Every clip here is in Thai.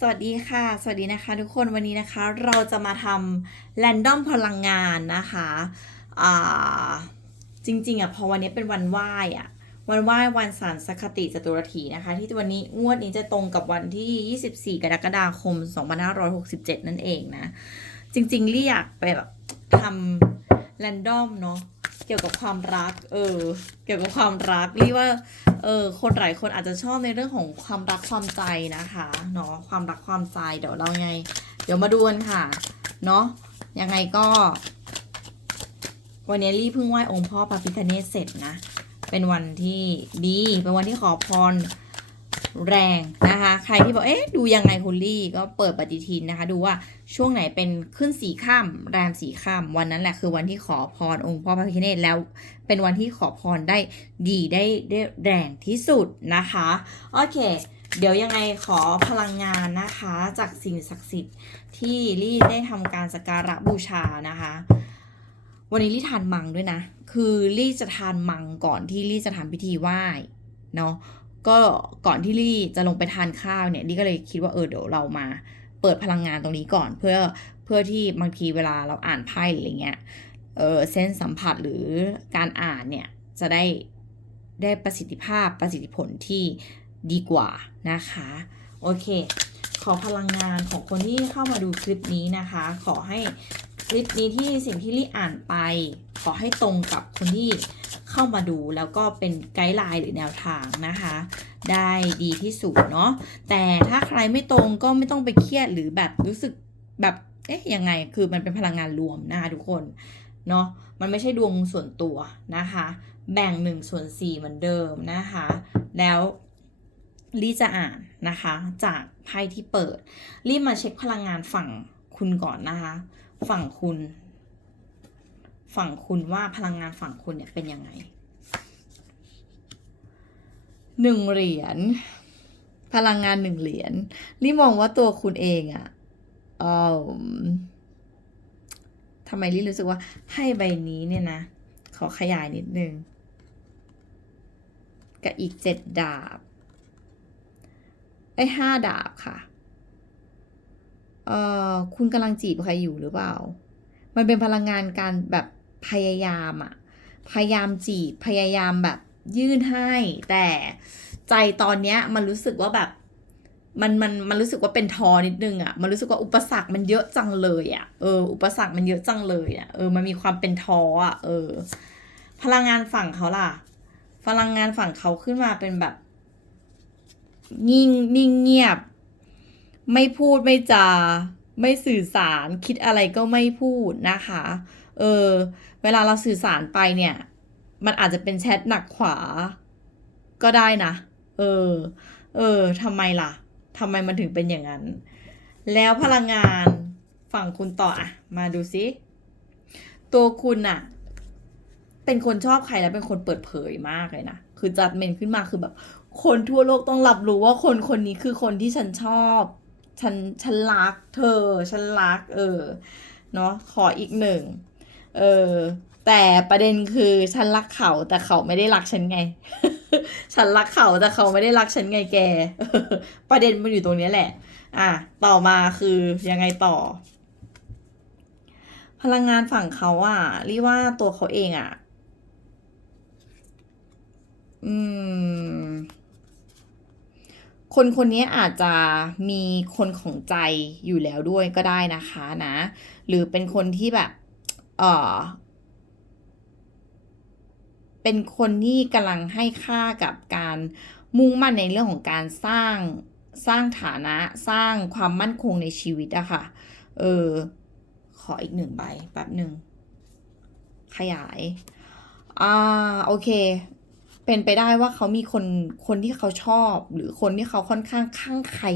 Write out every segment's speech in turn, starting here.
สวัสดีค่ะ สวัสดีนะคะทุกคนวันนี้นะคะเราจะมาทำแรนดอมพลังงานนะคะอ่าจริงๆอะพอวันนี้เป็นวันไหว้อะวันไหว้วันสันสคติจตุรถีนะคะ ที่วันนี้งวดนี้จะตรงกับวันที่ 24 กรกฎาคม 2567 นั่นเองนะ จริงๆลี่อยกไปแบบทำแรนดอมเนาะ เกี่ยวกับความรัก เออ เกี่ยวกับความรักรีว่า เออ คนหลายคนอาจจะชอบในเรื่องของความรักความใจนะคะ เนาะ ความรักความใจ เดี๋ยวเราไง เดี๋ยวมาดูกันค่ะ เนาะ ยังไงก็ วันนี้รีเพิ่งไหว้องค์พ่อพระพิฆเนศเสร็จนะ เป็นวันที่ดี เป็นวันที่ขอพร แรงนะคะ ใครที่บอกเอ๊ะดูยังไงคุณลี่ก็เปิดปฏิทินนะคะ ดูว่าช่วงไหนเป็นขึ้นสีข้ามแรมสีข้ามวันนั้นแหละคือวันที่ขอพรองค์พ่อพระพิฆเนศแล้วเป็นวันที่ขอพรได้ดีได้ได้แรงที่สุดนะคะโอเค เดี๋ยวยังไงขอพลังงานนะคะ จากสิ่งศักดิ์สิทธิ์ที่ลี่ได้ทำการสักการะบูชานะคะวันนี้ลี่ทานมังด้วยนะ คือลี่จะทานมังก่อนที่ลี่จะทำพิธีไหว้เนาะ ก็ก่อนที่ลี่จะลงไปทานข้าวเนี่ยลี่ก็เลยคิดว่าเออเดี๋ยวเรามาเปิดพลังงานตรงนี้ก่อน เพื่อเพื่อที่บางทีเวลาเราอ่านไพ่ออะไรเงี้ยเออเส้นสัมผัสหรือการอ่านเนี่ยจะได้ได้ประสิทธิภาพประสิทธิผลที่ดีกว่านะคะ โอเค ขอพลังงานของคนที่เข้ามาดูคลิปนี้นะคะ ขอให้ คลิปนี้ที่สิ่งที่ลี่อ่านไป ขอให้ตรงกับคนที่เข้ามาดูแล้วก็เป็นไกด์ไลน์หรือแนวทางนะคะ ได้ดีที่สุดเนาะแต่ถ้าใครไม่ตรงก็ไม่ต้องไปเครียดหรือแบบรู้สึกแบบเอ๊ะยังไงคือมันเป็นพลังงานรวมนะคะทุกคนเนาะมันไม่ใช่ดวงส่วนตัวนะคะ แบ่ง1ส่วน4เหมือนเดิมนะคะ แล้วลี่จะอ่านนะคะ จากไพ่ที่เปิดลี่มาเช็คพลังงานฝั่งคุณก่อนนะคะ ฝั่งคุณ ฝั่งคุณว่าพลังงานฝั่งคุณเนี่ยเป็นยังไงหนึ่งเหรียญพลังงานหนึ่งเหรียญลี่มองว่าตัวคุณเองอะเออทำไมลี่รู้สึกว่าไพ่ใบนี้เนี่ยนะ ขอขยายนิดนึง กับอีกเจ็ดดาบ ไอ้ห้าดาบค่ะ เอ่อคุณกำลังจีบใครอยู่หรือเปล่า มันเป็นพลังงานการแบบพยายามอะพยายามจีบพยายามแบบยื่นให้ แต่ใจตอนเนี้ยมันรู้สึกว่าแบบมันมันมันรู้สึกว่าเป็นทอนิดนึงอะ่ะ มันรู้สึกว่าอุปสรรคมันเยอะจังเลยอะ่ะ เออ อุปสรรคมันเยอะจังเลยอะ่ะ เออ มันมีความเป็นทออะ่ะ เออ พลังงานฝั่งเขาล่ะ พลังงานฝั่งเขาขึ้นมาเป็นแบบ นิ่งนิ่งเงียบ ไม่พูดไม่จา ไม่สื่อสารคิดอะไรก็ไม่พูดนะคะ เออ เวลาเราสื่อสารไปเนี่ย มันอาจจะเป็นแชทหนักขวา ก็ได้นะ เออ เออทำไมล่ะทำไมมันถึงเป็นอย่างนั้น แล้วพลังงานฝั่งคุณต่ออะมาดูซิ ตัวคุณอะเป็นคนชอบใครแล้วเป็นคนเปิดเผยมากเลยนะ คือจัดเมนขึ้นมาคือแบบ คนทั่วโลกต้องรับรู้ว่าคนคนนี้คือคนที่ฉันชอบ ฉันฉันรักเธอ ฉันรัก เออเนาะขออีกหนึ่งเออแต่ประเด็นคือฉันรักเขาแต่เขาไม่ได้รักฉันไง ฉันรักเขาแต่เขาไม่ได้รักฉันไงแก ประเด็นมันอยู่ตรงนี้แหละ อะต่อมาคือยังไงต่อ พลังงานฝั่งเขาอะรีว่าตัวเขาเองอะ อืม คนคนนี้อาจจะมีคนของใจอยู่แล้วด้วยก็ได้นะคะนะ หรือเป็นคนที่แบบ เออเป็นคนที่กำลังให้ค่ากับการมุ่งมั่นในเรื่องของการสร้างสร้างฐานะสร้างความมั่นคงในชีวิตอะค่ะ เออ ขออีกหนึ่งใบแป๊บหนึ่งขยาย อ่า โอเค เป็นไปได้ว่าเขามีคนคนที่เขาชอบ หรือคนที่เขาค่อนข้างข้างไคล้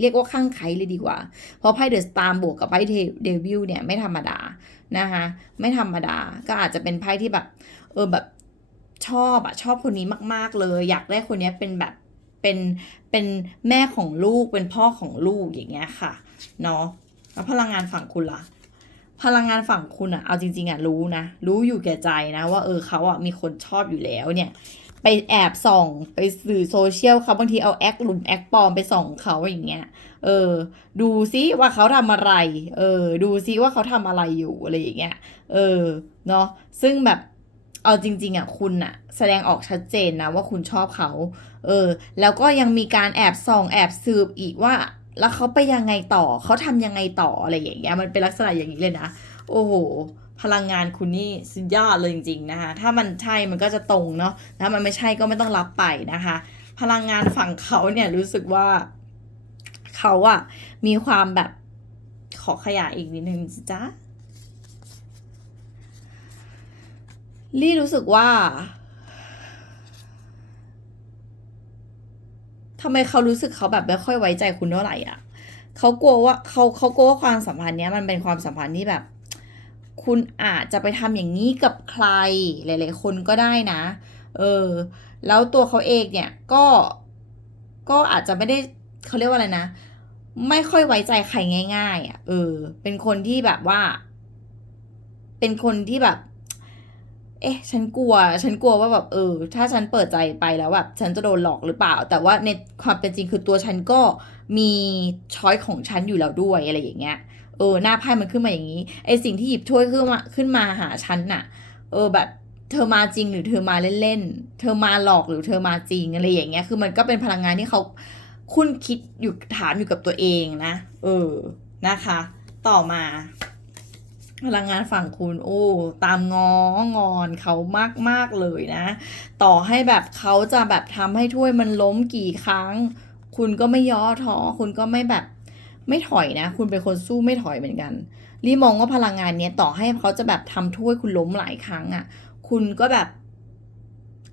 เรียกว่าข้างไคล้เลยดีกว่า เพราะไพ่เดอะสตาร์บวกกับไพ่เดวิลเนี่ยไม่ธรรมดานะคะไม่ธรรมดาก็อาจจะเป็นไพ่ที่แบบเออแบบชอบอะชอบคนนี้มาก ๆ เลย อยากได้คนนี้เป็นแบบเป็นเป็นแม่ของลูกเป็นพ่อของลูกอย่างเงี้ยค่ะเนาะแล้วพลังงานฝั่งคุณล่ะ พลังงานฝั่งคุณอะเอาจริง ๆอะรู้นะ รู้อยู่แก่ใจนะว่าเออเขาอะมีคนชอบอยู่แล้วเนี่ย ไปแอบส่องไปสื่อโซเชียลเขาบางทีเอาแอคหลุมแอคปลอมไปส่องเขาอย่างเงี้ย เออ ดูซิว่าเขาทำอะไร เออ ดูซิว่าเขาทำอะไรอยู่อะไรอย่างเงี้ย เออ เนาะ ซึ่งแบบเอาจริง ๆอะคุณอะ แสดงออกชัดเจนนะว่าคุณชอบเขา เออ แล้วก็ยังมีการแอบส่องแอบสืบอีกว่า แล้วเขาไปยังไงต่อ เขาทำยังไงต่ออะไรอย่างเงี้ย มันเป็นลักษณะอย่างนี้เลยนะ โอ้โห พลังงานคุณนี่สุดยอดเลยจริงๆนะคะ ถ้ามันใช่มันก็จะตรงเนาะถ้ามันไม่ใช่ก็ไม่ต้องรับไปนะคะ พลังงานฝั่งเขาเนี่ยรู้สึกว่าเขาอะมีความแบบขอขยายอีกนิดนึงจ้าลี่รู้สึกว่าทำไมเขารู้สึกเขาแบบไม่ค่อยไว้ใจคุณเท่าไหร่อะเขากลัวว่าเขาเขากลัวว่าความสัมพันธ์เนี้ยมันเป็นความสัมพันธ์ที่แบบ คุณอาจจะไปทำอย่างนี้กับใครหลายๆคนก็ได้นะ เออ แล้วตัวเขาเองเนี่ยก็ ก็อาจจะไม่ได้เขาเรียกว่าอะไรนะ ไม่ค่อยไว้ใจใครง่าย ๆอะ เออ เป็นคนที่แบบว่า เป็นคนที่แบบ เอ๊ะ ฉันกลัว ฉันกลัวว่าแบบ เออ ถ้าฉันเปิดใจไปแล้วแบบ ฉันจะโดนหลอกหรือเปล่า แต่ว่าในความเป็นจริงคือตัวฉันก็มีช้อยของฉันอยู่แล้วด้วยอะไรอย่างเงี้ย ออหน้าไพ่มันขึ้นมาอย่างนี้ไอสิ่งที่หยิบถ้วยขึ้นมาขึ้นมาหาฉันน่ะ เออแบบเธอมาจริงหรือเธอมาเล่นๆเธอมาหลอกหรือเธอมาจริงอะไรอย่างเงี้ยคือมันก็เป็นพลังงานที่เขาคุ้นคิดอยู่ถามอยู่กับตัวเองนะ เออนะคะ ต่อมา พลังงานฝั่งคุณ โอ้ ตามงองอนเขามากๆเลยนะ ต่อให้แบบเขาจะแบบทำให้ถ้วยมันล้มกี่ครั้ง คุณก็ไม่ย่อท้อคุณก็ไม่แบบ ไม่ถอยนะ คุณเป็นคนสู้ไม่ถอยเหมือนกัน รีมองว่าพลังงานเนี้ยต่อให้เขาจะแบบทำถ้วยคุณล้มหลายครั้งอะ่ะ คุณก็แบบ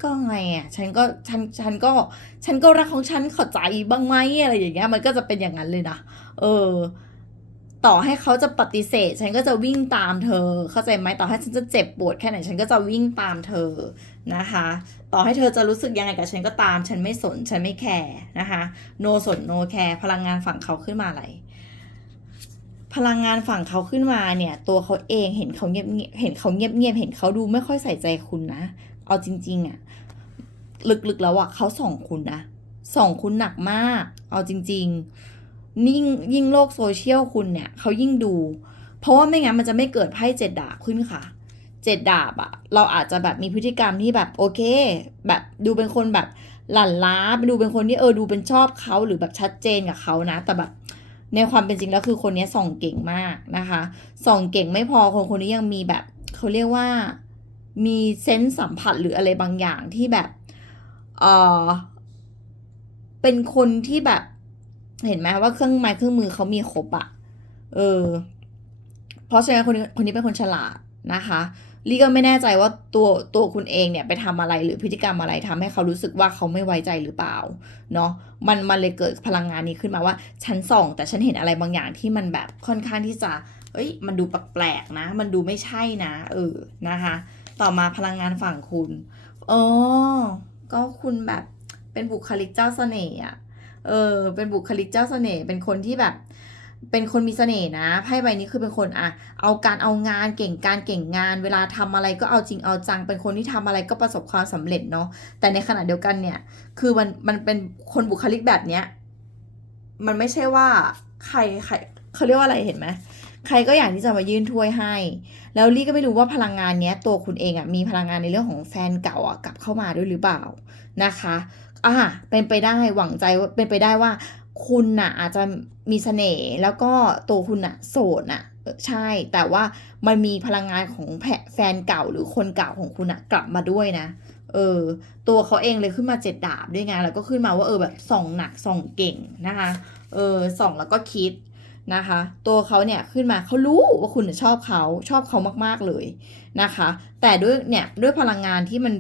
ก็ไงอะ่ะ ฉันก็ฉันฉันก็ ฉันก็รักของฉันเข้าใจบ้างไหมอะไรอย่างเงี้ย มันก็จะเป็นอย่างนั้นเลยนะ เออ ต่อให้เขาจะปฏิเสธ ฉันก็จะวิ่งตามเธอ เข้าใจไหมต่อให้ฉันจะเจ็บปวดแค่ไหน ฉันก็จะวิ่งตามเธอ นะคะ ต่อให้เธอจะรู้สึกยังไงกับฉันก็ตาม ฉันไม่สน ฉันไม่แคร์นะคะโนสนโนแคร์พลังงานฝั่งเขาขึ้นมาอะไร พลังงานฝั่งเขาขึ้นมาเนี่ย ตัวเขาเองเห็นเขาเงียบเห็นเขาเงียบเงียบเห็นเขาดูไม่ค่อยใส่ใจคุณนะ เอาจริง ๆอะลึกๆแล้วอะเขาส่องคุณนะ ส่องคุณหนักมาก เอาจริง ๆ ยิ่งยิ่งโลกโซเชียลคุณเนี่ยเขายิ่งดู เพราะว่าไม่งั้นมันจะไม่เกิดไพ่เจ็ดดาบขึ้นค่ะ เจ็ดดาบอะเราอาจจะแบบมีพฤติกรรมที่แบบโอเค แบบดูเป็นคนแบบหลั่นล้าดูเป็นคนที่เออดูเป็นชอบเขาหรือแบบชัดเจนกับเขานะ แต่แบบในความเป็นจริงแล้วคือคนนี้ส่องเก่งมากนะคะส่องเก่งไม่พอคนคนนี้ยังมีแบบเขาเรียกว่ามีเซนส์สัมผัสหรืออะไรบางอย่างที่แบบเออเป็นคนที่แบบ เห็นไหมว่าเครื่องไม้เครื่องมือเขามีครบอะเออเพราะฉะนั้นคนนี้คนนี้เป็นคนฉลาดนะคะ ลี่ก็ไม่แน่ใจว่าตัวตัวคุณเองเนี่ยไปทำอะไรหรือพฤติกรรมอะไรทำให้เขารู้สึกว่าเขาไม่ไว้ใจหรือเปล่าเนาะมันมันเลยเกิดพลังงานนี้ขึ้นมาว่าฉันส่อง แต่ฉันเห็นอะไรบางอย่างที่มันแบบค่อนข้างที่จะ เอ้ย มันดูแปลกๆนะ มันดูไม่ใช่นะ เออนะคะ ต่อมาพลังงานฝั่งคุณอ๋อก็คุณแบบเป็นบุคลิกเจ้าเสน่ห์อะเออเป็นบุคลิกเจ้าเสน่ห์เป็นคนที่แบบ เป็นคนมีเสน่ห์นะไพ่ใบนี้คือเป็นคนอะเอาการเอางานเก่งการเก่งงาน เวลาทำอะไรก็เอาจริงเอาจัง เป็นคนที่ทำอะไรก็ประสบความสำเร็จเนาะแต่ในขณะเดียวกันเนี่ย คือมันมันเป็นคนบุคลิกแบบเนี้ยมันไม่ใช่ว่าใครใครเขาเรียกว่าอะไรเห็นไหมใครก็อยากที่จะมายื่นถ้วยให้ แล้วลี่ก็ไม่รู้ว่าพลังงานเนี้ยตัวคุณเองอะ่ะมีพลังงานในเรื่องของแฟนเก่าอะกลับเข้ามาด้วยหรือเปล่านะคะอ่าเป็นไปได้หวังใจว่าเป็นไปได้ว่า คุณน่ะอาจจะมีเสน่ห์แล้วก็ตัวคุณน่ะโสดน่ะใช่ แต่ว่ามันมีพลังงานของแฟนเก่าหรือคนเก่าของคุณน่ะกลับมาด้วยนะ เออ ตัวเขาเองเลยขึ้นมาเจ็ดดาบด้วยไงแล้วก็ขึ้นมาว่าเออแบบส่องหนักส่องเก่งนะคะ เออส่องแล้วก็คิดนะคะ ตัวเขาเนี่ยขึ้นมาเขารู้ว่าคุณชอบเขาชอบเขามาก ๆเลยนะคะ แต่ด้วยเนี่ยด้วยพลังงานที่มัน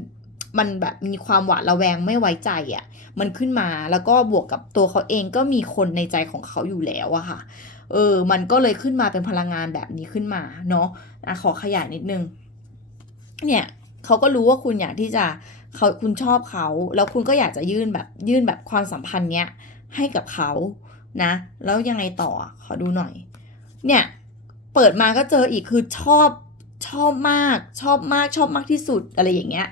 มันแบบมีความหวาดระแวงไม่ไว้ใจอะ่ะ มันขึ้นมาแล้วก็บวกกับตัวเขาเองก็มีคนในใจของเขาอยู่แล้วอะค่ะ เออ มันก็เลยขึ้นมาเป็นพลังงานแบบนี้ขึ้นมาเนาะะขอขยายนิดนึง เนี่ยเขาก็รู้ว่าคุณอยากที่จะเขาคุณชอบเขา แล้วคุณก็อยากจะยื่นแบบยื่นแบบความสัมพันธ์เนี้ยให้กับเขานะ แล้วยังไงต่อขอดูหน่อย เนี่ยเปิดมาก็เจออีกคือชอบชอบมากชอบมากชอบมากที่สุดอะไรอย่างเงี้ย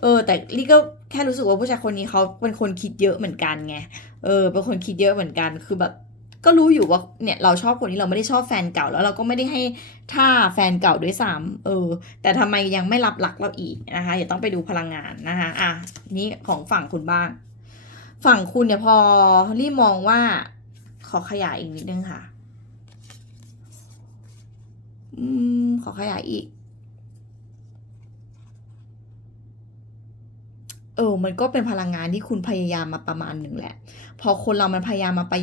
เออ แต่ลี่ก็แค่รู้สึกว่าผู้ชายคนนี้เขาเป็นคนคิดเยอะเหมือนกันไงเออเป็นคนคิดเยอะเหมือนกันคือแบบก็รู้อยู่ว่าเนี่ยเราชอบคนนี้เราไม่ได้ชอบแฟนเก่าแล้วเราก็ไม่ได้ให้ท่าแฟนเก่าด้วยซ้ำเออ แต่ทำไมยังไม่รับหลักเราอีกนะคะเดี๋ยวต้องไปดูพลังงานนะคะอะนี่ของฝั่งคุณบ้าง ฝั่งคุณเนี่ยพอรี่มองว่า ขอขยายอีกนิดนึงค่ะ อืมขอขยายอีก เออ มันก็เป็นพลังงานที่คุณพยายามมาประมาณหนึ่งแหละ พอคนเรามันพยายามมาไป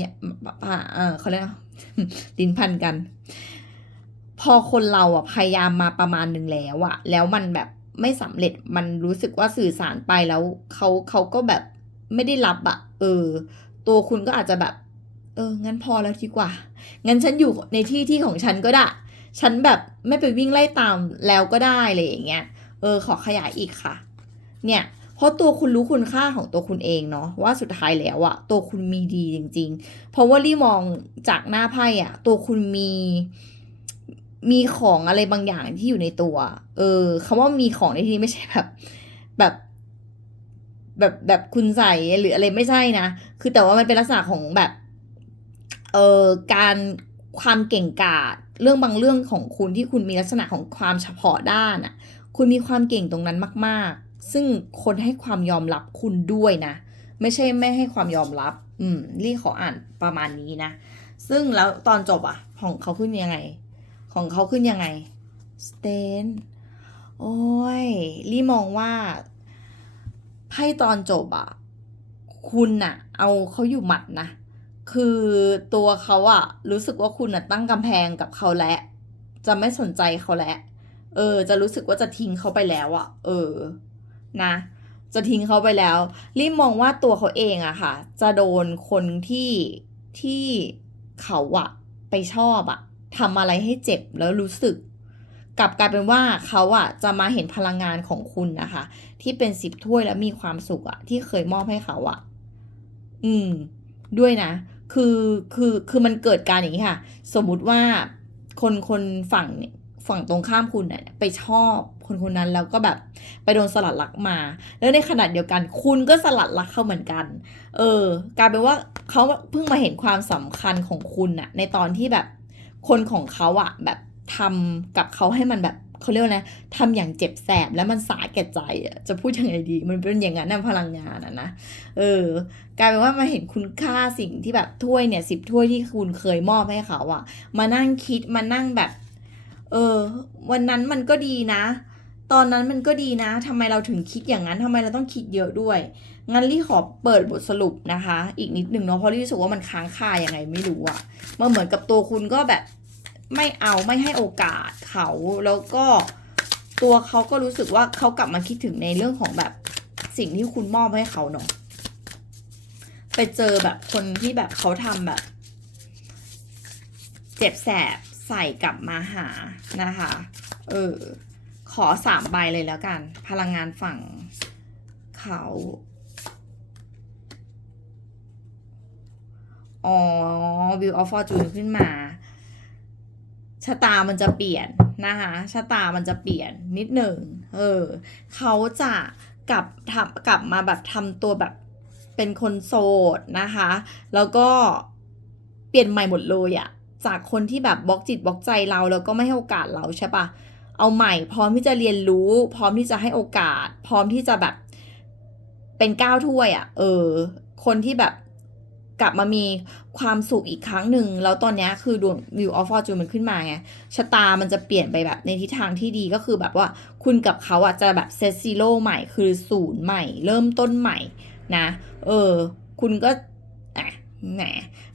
เออเขาเรียกลิ้นพันกัน พอคนเราอะพยายามมาประมาณหนึ่งแล้วอะ แล้วมันแบบไม่สำเร็จ มันรู้สึกว่าสื่อสารไปแล้วเขาเขาก็แบบไม่ได้รับอะ เออ ตัวคุณก็อาจจะแบบ เออ งั้นพอแล้วดีกว่า งั้นฉันอยู่ในที่ที่ของฉันก็ได้ ฉันแบบไม่ไปวิ่งไล่ตามแล้วก็ได้เลยอย่างเงี้ย เออ ขอขยายอีกค่ะ เนี่ย ราะตัวคุณรู้คุณค่าของตัวคุณเองเนาะว่าสุดท้ายแล้วอะตัวคุณมีดีจริง ๆ เพราะว่ารี่มองจากหน้าไพ่อะตัวคุณมีมีของอะไรบางอย่างที่อยู่ในตัว เออคำว่ามีของในที่นี้ไม่ใช่แบบ แบบ แบบแบบคุณใส่หรืออะไรไม่ใช่นะ คือแต่ว่ามันเป็นลักษณะของแบบ เออการความเก่งกาจเรื่องบางเรื่องของคุณที่คุณมีลักษณะของความเฉพาะด้านอะคุณมีความเก่งตรงนั้นมาก ๆ ซึ่งคนให้ความยอมรับคุณด้วยนะ ไม่ใช่ไม่ให้ความยอมรับ อืมรี่ขออ่านประมาณนี้นะ ซึ่งแล้วตอนจบอะของเขาขึ้นยังไง ของเขาขึ้นยังไงสเตนโอ้ยรี่มองว่าไพ่ตอนจบอะคุณอะเอาเขาอยู่หมัดนะ คือตัวเขาอะรู้สึกว่าคุณอะตั้งกำแพงกับเขาแล้วจะไม่สนใจเขาแล้วเออ จะรู้สึกว่าจะทิ้งเขาไปแล้วอะเออ นะจะทิ้งเขาไปแล้วรีบมองว่าตัวเขาเองอะค่ะ จะโดนคนที่ที่เขาอะไปชอบอะทำอะไรให้เจ็บแล้วรู้สึกกลับกลายเป็นว่าเขาอะจะมาเห็นพลังงานของคุณนะคะ ที่เป็นสิบถ้วยแล้วมีความสุขอะที่เคยมอบให้เขาอะอืม ด้วยนะ คือคือคือมันเกิดการอย่างนี้ค่ะ สมมุติว่าคนคนฝั่งฝั่งตรงข้ามคุณเนี่ยไปชอบ คนคนนั้นแล้วก็แบบไปโดนสลัดลักมา แล้วในขณะเดียวกัน คุณก็สลัดลักเขาเหมือนกัน เออกลายเป็นว่าเขาเพิ่งมาเห็นความสำคัญของคุณอะในตอนที่แบบคนของเขาอะแบบทำกับเขาให้มันแบบเขาเรียกว่าไงทำอย่างเจ็บแสบแล้วมันสาแก่ใจอะจะพูดยังไงดี มันเป็นอย่างนั้นนพลังงานอะนะเออกลายเป็นว่ามาเห็นคุณค่าสิ่งที่แบบถ้วยเนี่ยสิบถ้วยที่คุณเคยมอบให้เขาอะมานั่งคิดมานั่งแบบ เออ วันนั้นมันก็ดีนะ ตอนนั้นมันก็ดีนะทำไมเราถึงคิดอย่างนั้นทำไมเราต้องคิดเยอะด้วย งั้นลี่ขอเปิดบทสรุปนะคะ อีกนิดหนึ่งเนาะเพราะลี่รู้สึกว่ามันค้างคายังไงไม่รู้อะมันเหมือนกับตัวคุณก็แบบไม่เอาไม่ให้โอกาสเขาแล้วก็ตัวเขาก็รู้สึกว่าเขากลับมาคิดถึงในเรื่องของแบบสิ่งที่คุณมอบให้เขาเนาะไปเจอแบบคนที่แบบเขาทำแบบ เจ็บแสบใส่กลับมาหานะคะ เออ ขอสามใบเลยแล้วกัน พลังงานฝั่งเขาอ๋อ View of Fortune ขึ้นมา ชะตามันจะเปลี่ยนนะคะ ชะตามันจะเปลี่ยนนิดหนึ่ง เออ เขาจะกลับทำกลับมาแบบทำตัวแบบเป็นคนโสดนะคะ แล้วก็เปลี่ยนใหม่หมดเลยอะจากคนที่แบบบล็อกจิตบล็อกใจเราแล้วก็ไม่ให้โอกาสเราใช่ปะ เอาใหม่พร้อมที่จะเรียนรู้ พร้อมที่จะให้โอกาส พร้อมที่จะแบบเป็นก้าวถ้วยอะเออ คนที่แบบกลับมามีความสุขอีกครั้งหนึ่ง แล้วตอนนี้คือดวงวิวออฟฟอร์จูนมันขึ้นมาไงชะตามันจะเปลี่ยนไปแบบในทิศทางที่ดีก็คือแบบว่าคุณกับเขาอะจะแบบเซตซีโร่ใหม่คือศูนย์ใหม่ เริ่มต้นใหม่นะ เออ คุณก็อะแหม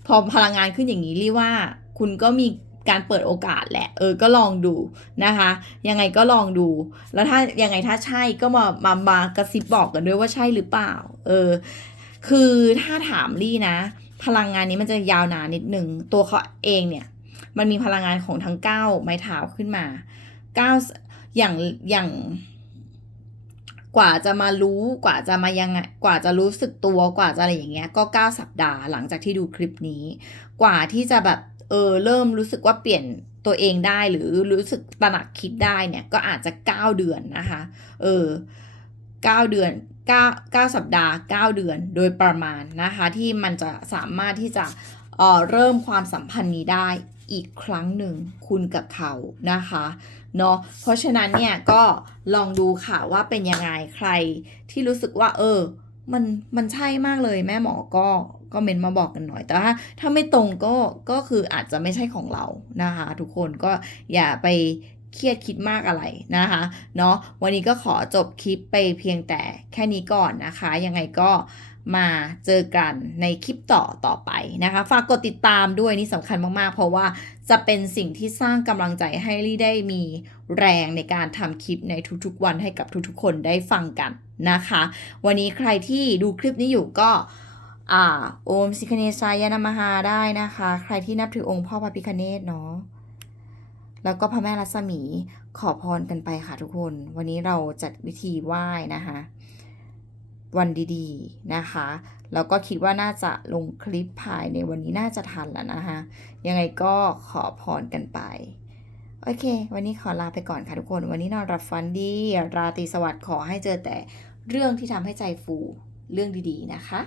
พอพลังงานขึ้นอย่างนี้รีว่า คุณก็มี การเปิดโอกาสแหละ เออ ก็ลองดูนะคะ ยังไงก็ลองดู แล้วถ้ายังไงถ้าใช่ก็มามามากระซิบบอกกันด้วยว่าใช่หรือเปล่า เออ คือถ้าถามลี่นะ พลังงานนี้มันจะยาวนานนิดหนึ่ง ตัวเขาเองเนี่ย มันมีพลังงานของทั้งเก้าไม้เท้าขึ้นมาเก้าอย่างอย่าง กว่าจะมารู้กว่าจะมายังไงกว่าจะรู้สึกตัวกว่าจะอะไรอย่างเงี้ยก็เก้าสัปดาห์หลังจากที่ดูคลิปนี้ กว่าที่จะแบบเออเริ่มรู้สึกว่าเปลี่ยนตัวเองได้หรือรู้สึกตระหนักคิดได้เนี่ยก็อาจจะเก้าเดือนนะคะเออ9เดือน9 9สัปดาห์ 9 เดือนโดยประมาณนะคะที่มันจะสามารถที่จะเอ่อเริ่มความสัมพันธ์นี้ได้อีกครั้งหนึ่งคุณกับเขานะคะ เนาะเพราะฉะนั้นเนี่ยก็ลองดูค่ะว่าเป็นยังไงใครที่รู้สึกว่า เออ มันมันใช่มากเลยแม่หมอก็ก็เมนมาบอกกันหน่อย แต่ถ้าถ้าไม่ตรงก็ก็คืออาจจะไม่ใช่ของเรานะคะ ทุกคนก็อย่าไปเครียดคิดมากอะไรนะคะเนาะวันนี้ก็ขอจบคลิปไปเพียงแต่แค่นี้ก่อนนะคะ ยังไงก็ มาเจอกันในคลิปต่อต่อไปนะคะ ฝากกดติดตามด้วยนี่สำคัญมากๆ เพราะว่าจะเป็นสิ่งที่สร้างกำลังใจให้ลี่ได้มีแรงในการทำคลิปในทุกๆวันให้กับทุกๆคนได้ฟังกันนะคะ วันนี้ใครที่ดูคลิปนี้อยู่ก็อ่าโอมสิคเนสายนามาฮาได้นะคะ ใครที่นับถือองค์พ่อพระพิคเนตเนาะแล้วก็พระแม่รัศมีขอพรกันไปค่ะทุกคน วันนี้เราจัดวิธีไหว้นะคะ วันดีๆนะคะ แล้วก็คิดว่าน่าจะลงคลิปภายในวันนี้น่าจะทันแล้วนะคะ ยังไงก็ขอพรกันไป โอเค วันนี้ขอลาไปก่อนค่ะทุกคน วันนี้นอนรับฟันดี ราตรีสวัสดิ์ขอให้เจอแต่เรื่องที่ทำให้ใจฟู เรื่องดีๆนะคะ